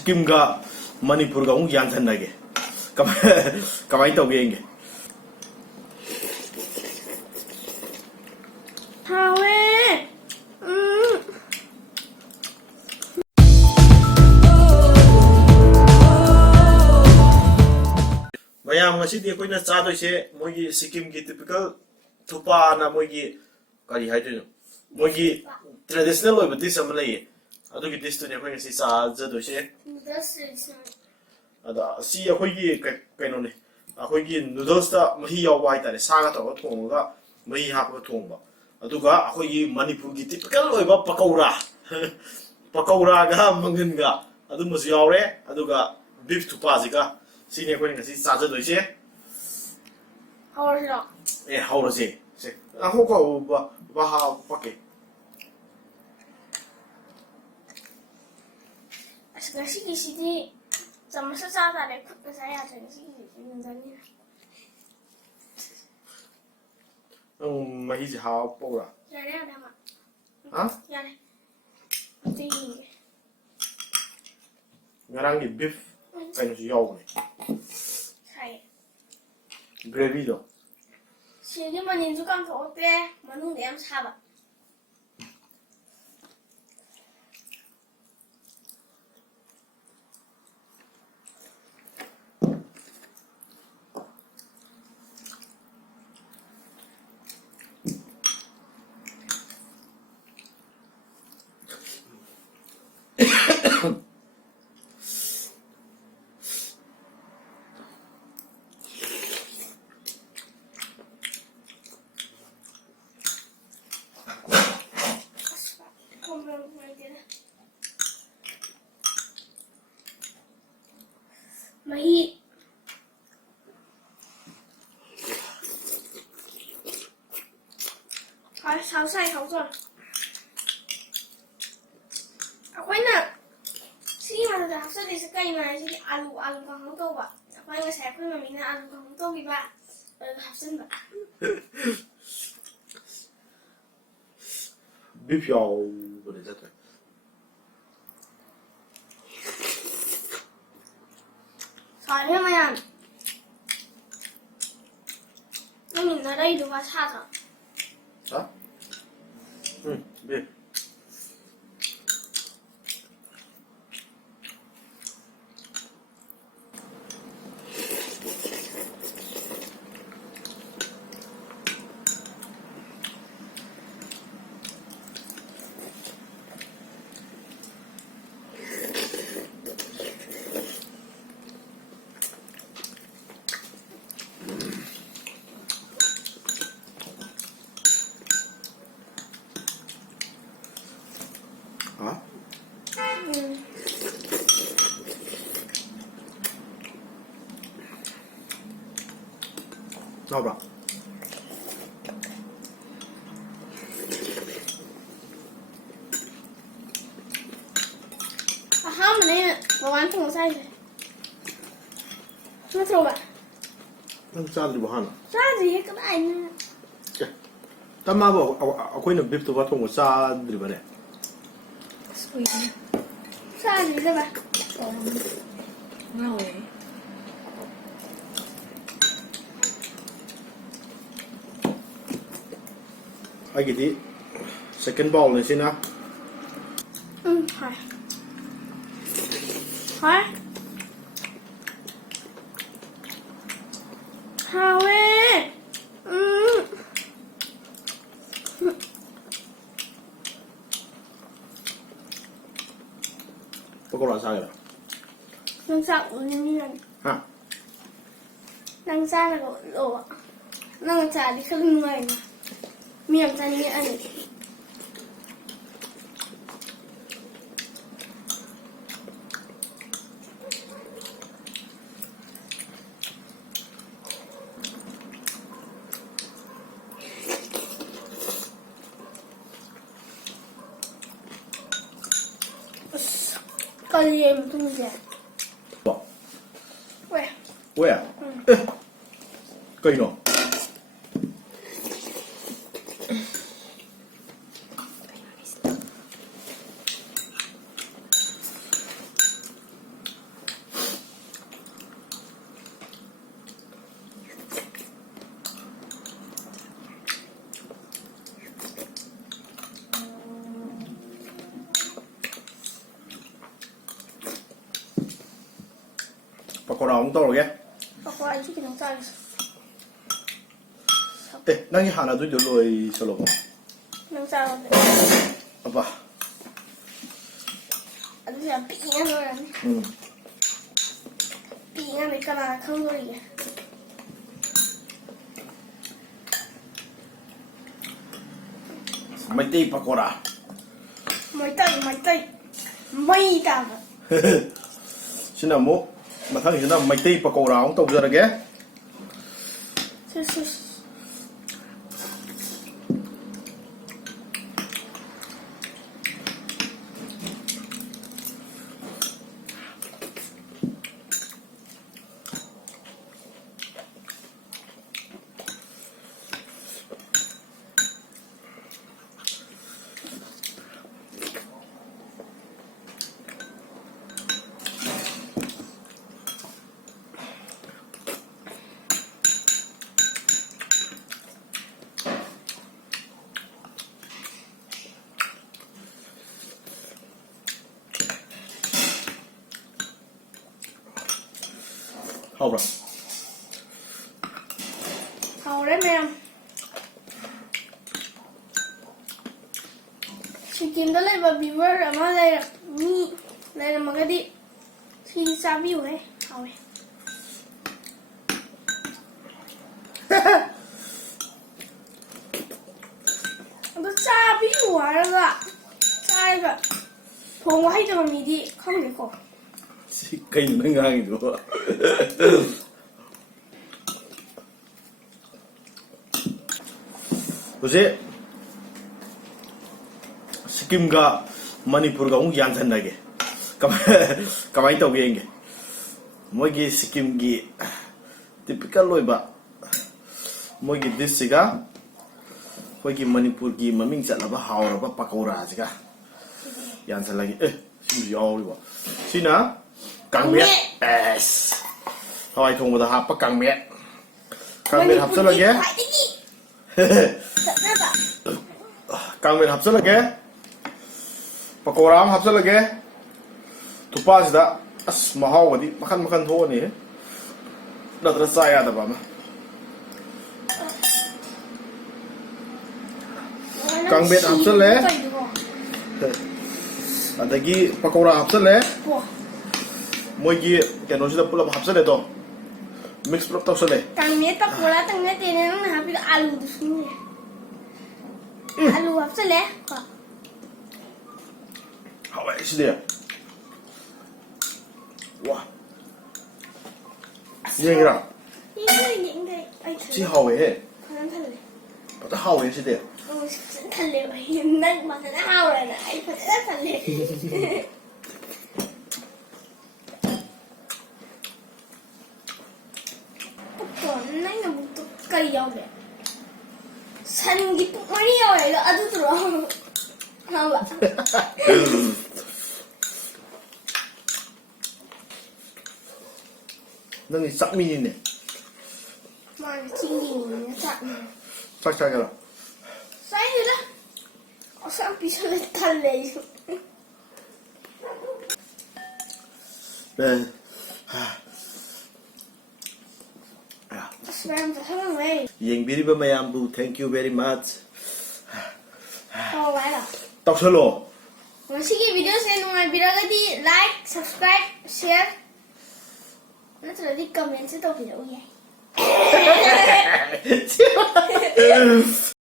Sikkim Manipur ga ung yan than nage kamai tau ge Hawe. mayam ngasi di koina cha do se mogi Sikkim gi typical thupa na mogi kari haidu mogi traditional oi dish am lai adu gi dish to ne koina si cha ja do se ada si akhoi gi kaino ne akhoi gi noodles ta mahi yaw ba ita ne sa ga to thong ga mahi ha ko thong ba adu ga akhoi gi Manipur gi typical oi ba pakaura ga mangan ga adu mas yaw re adu ga beef thupa ji ga si ne koina si cha ja do se Hawa. how to say ako ko ba ha pake Asgasi sini sama sesaat ada ikut ke saya ada sini sebenarnya. mahi ji ha pora Jadi ada mak. ha Jadi. Tinggi. ngarang gi beef kaino si yaw ne Saya. gravy do Sini menunjukkan ke oke, menung dia sahabat. Mahi. Thôi, sáu sai sáu rồi. Quay nè. Khi mà tôi học sẽ đi cây mà chỉ alu còn không câu bạn. Quay người sẽ quay mà mình là alu còn không câu bị bạn. Học sinh bạn. beef yaw bo ne jata Phải thế mày ăn. Nhưng mình ở đây được vào xa rồi. ha beef ha no bra Không, mình đây có bán thùng xay rồi. Nó thùng bạn. nang cha di bo han Ra gì hết các bạn. ta ma bo akwai na beef to ba thong cha dri ba ne Ra gì các bạn. Rồi. ai gi di second bowl ne sina Phải. Phải. Hawe. pakora sa ga Đang sao cũng như này. ha Đang xa là đồ ạ. Đang trả đi khắp người này. Miệng ra như ăn. Coi gì em không dễ. bo Ui. where kaino pakora ông tao rồi ghé. pakora itu kita cari. Nang yang hana tu joloi solo ko. Nang cari. Apa? Aduh ya pingan orang. Pingan mereka nak kau lagi. Mai tei pakora. Mai tay. Sina mo mathang sina mai tei pakora ông tao ra ghé. Sus. Hậu rồi. Hậu đấy mẹ. Chị kiếm đó lên vào viewer ở mà đây là một cái đi thì sao view ấy hậu này. Nó xa view à rồi. Xa rồi. Phong hay cho mình đi không được không. Cây nó ngang rồi. Ose Sikkim ga Manipur ga ung yan than nage. Kamai tau ge nge. Moi ge Sikkim gi typical loi ba. Moi ge this ga hoi gi Manipur gi maming chat la ba haura ba pakora ga. Yan than lagi sim yaw ri ba. Sina Càng miết. Yes. Thôi không bao hấp càng miết. Càng miết hấp rất là ghê. Càng miết hấp rất là ghê. Pakora hấp rất là ghê. Thupa gì đó. Mà hao đi makan thôi nè. Đặt ra sai à mà. Càng miết hấp rất là adagi pakora hấp rất là Moi gi keno sida pula hapsale to mix prop tau sale Kang miet pakora tang miet ini nang happy alu di sini. Alu hapsale kok. Hawa sida wah yengra Ini ai chi hawa he Kang thale. pata hawa sida Oh, thale bai nang ma thale hawa na ai pata thale. Nãy là một cây dâu đẹp xanh cái bụng mấy dâu này là ăn rồi không ạ nang ni sak mi ne mà chinh gì nó chặn sak sak ga sai rồi đó ở sang phía sau lên thân này ben Spam phải không vậy yeng biri ba mayam bu thank you very much không phải đâu tau solo Masih video saya nungai video di like, subscribe, share. Nanti di komen saya tahu video ya.